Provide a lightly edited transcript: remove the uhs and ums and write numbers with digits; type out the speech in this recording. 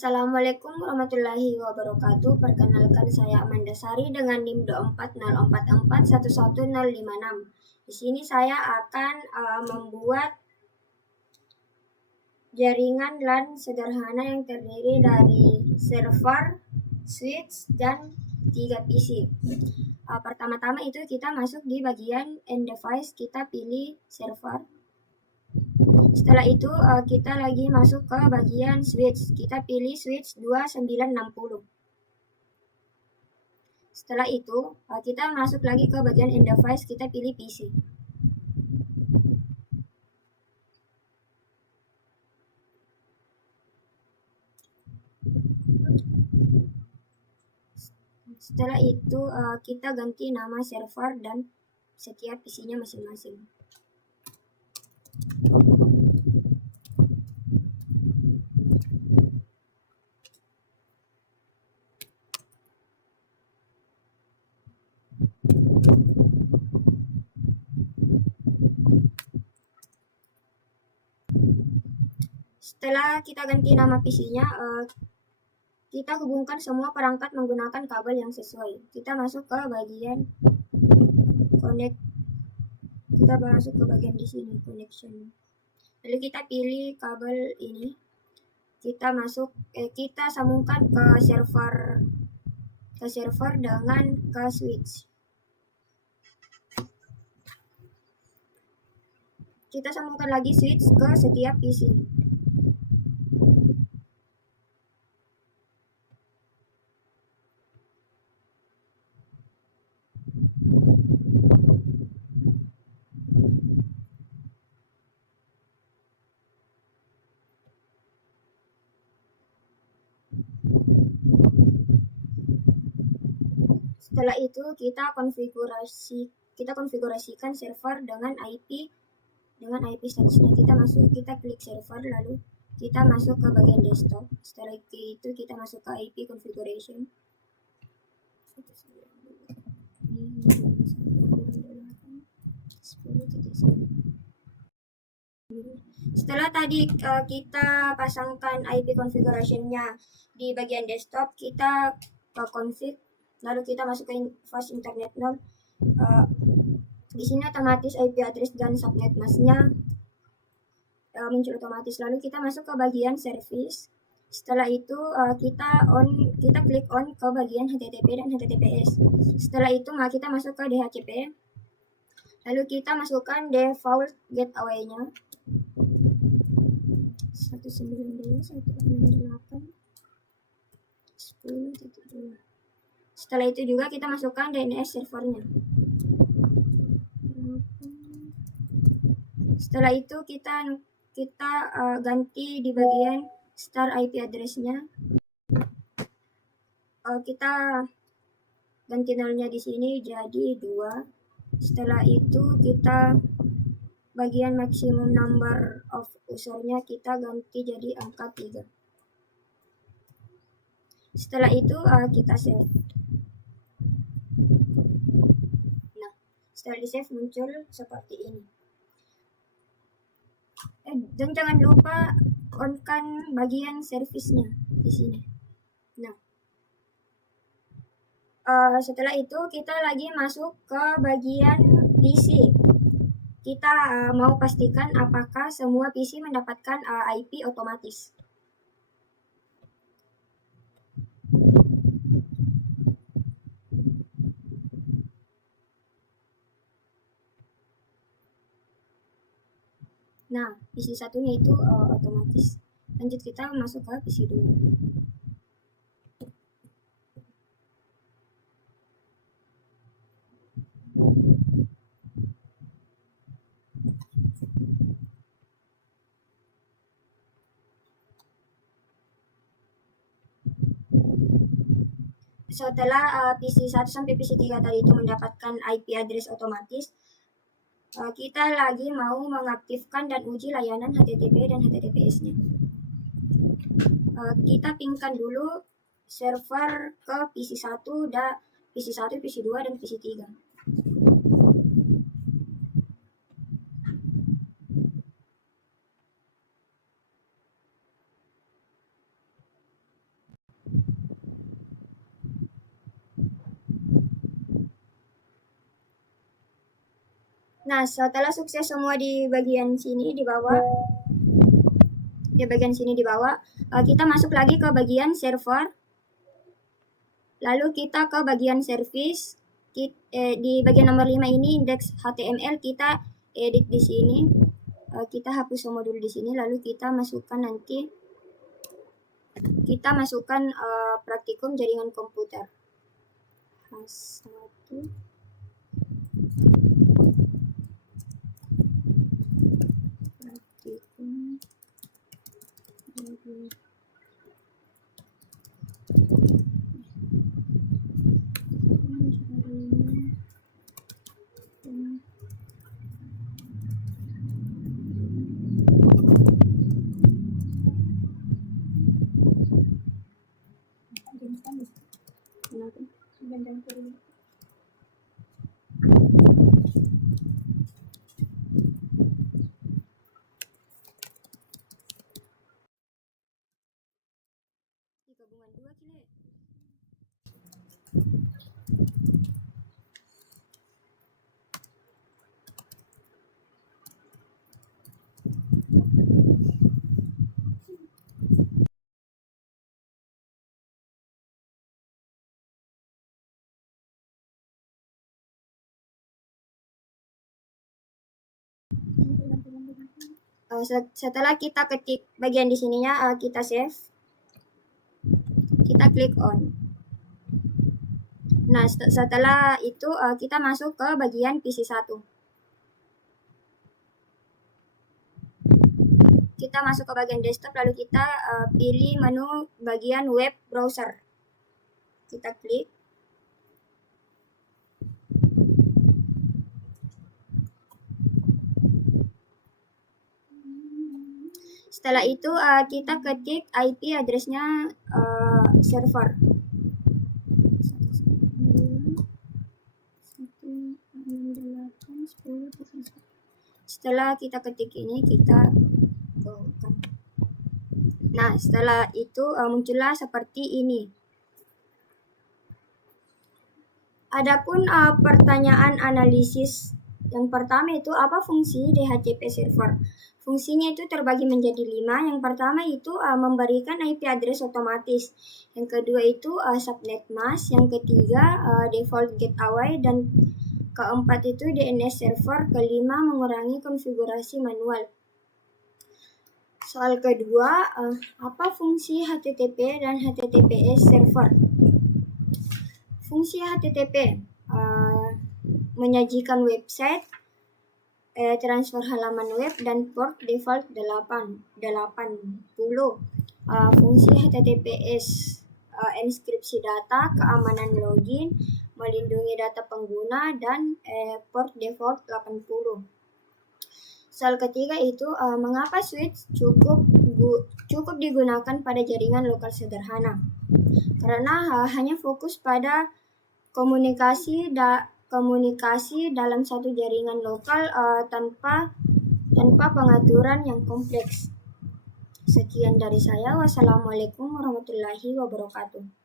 Assalamualaikum warahmatullahi wabarakatuh. Perkenalkan saya Amanda Sari dengan NIM 24044111056. Di sini saya akan membuat jaringan LAN sederhana yang terdiri dari server, switch, dan 3 PC. Pertama-tama itu kita masuk di bagian end device, kita pilih server. Setelah itu kita lagi masuk ke bagian switch, kita pilih switch 2960. Setelah itu kita masuk lagi ke bagian end device, kita pilih PC. Setelah itu kita ganti nama server dan setiap PC-nya masing-masing. Setelah kita ganti nama PC-nya, kita hubungkan semua perangkat menggunakan kabel yang sesuai. Kita masuk ke bagian connect. Kita masuk ke bagian di sini, connection. Lalu kita pilih kabel ini. Kita sambungkan ke server dengan ke switch. Kita sambungkan lagi switch ke setiap PC. Setelah itu kita konfigurasikan server dengan IP statusnya. Kita klik server, lalu kita masuk ke bagian desktop. Setelah itu kita masuk ke IP configuration. Setelah tadi kita pasangkan IP configuration-nya di bagian desktop, kita ke config, lalu kita masuk ke fast internet node. Di sini otomatis IP address dan subnet mask-nya muncul otomatis. Lalu kita masuk ke bagian service. Setelah itu kita klik on ke bagian HTTP dan HTTPS. Setelah itu kita masuk ke DHCP. Lalu kita masukkan default gateway-nya 192.168.10.2. Setelah itu juga kita masukkan DNS servernya. Setelah itu kita ganti di bagian start IP address-nya. Kita ganti nolnya di sini jadi 2. Setelah itu kita bagian maximum number of user-nya kita ganti jadi angka 3. Setelah itu kita save. Nah, setelah di save muncul seperti ini. Dan jangan lupa on-kan bagian service-nya di sini. Nah, setelah itu kita lagi masuk ke bagian PC. Kita mau pastikan apakah semua PC mendapatkan IP otomatis. Nah, PC satunya itu otomatis. Lanjut kita masuk ke PC 2. Setelah PC 1 sampai PC 3 tadi itu mendapatkan IP address otomatis, kita lagi mau mengaktifkan dan uji layanan HTTP dan HTTPS-nya. Kita pingkan dulu server ke PC 1, PC 2, dan PC 3. Nah, setelah sukses semua di bagian sini di bawah, kita masuk lagi ke bagian server. Lalu kita ke bagian service. Di bagian nomor 5 ini indeks HTML kita edit di sini. Kita hapus semua dulu di sini, lalu kita masukkan praktikum jaringan komputer. H1 praktikum gabungan 2 kile. Setelah kita ketik bagian di sininya, kita save. Kita klik on. Nah, setelah itu kita masuk ke bagian PC1. Kita masuk ke bagian desktop, lalu kita pilih menu bagian web browser. Kita klik. Setelah itu kita ketik IP address-nya server. Setelah kita ketik ini, kita bukan. Nah, setelah itu muncullah seperti ini. Adapun pertanyaan analisis yang pertama itu, apa fungsi DHCP server? Fungsinya itu terbagi menjadi 5. Yang pertama itu memberikan IP address otomatis. Yang kedua itu subnet mask. Yang ketiga default gateway. Dan keempat itu DNS server. Kelima mengurangi konfigurasi manual. Soal kedua, apa fungsi HTTP dan HTTPS server? Fungsi HTTP menyajikan website, transfer halaman web, dan port default 80. Fungsi HTTPS enkripsi data, keamanan login, melindungi data pengguna, dan port default 80. Soal ketiga itu mengapa switch cukup digunakan pada jaringan lokal sederhana? Karena hanya fokus pada komunikasi dalam satu jaringan lokal tanpa pengaturan yang kompleks. Sekian dari saya. Wassalamualaikum warahmatullahi wabarakatuh.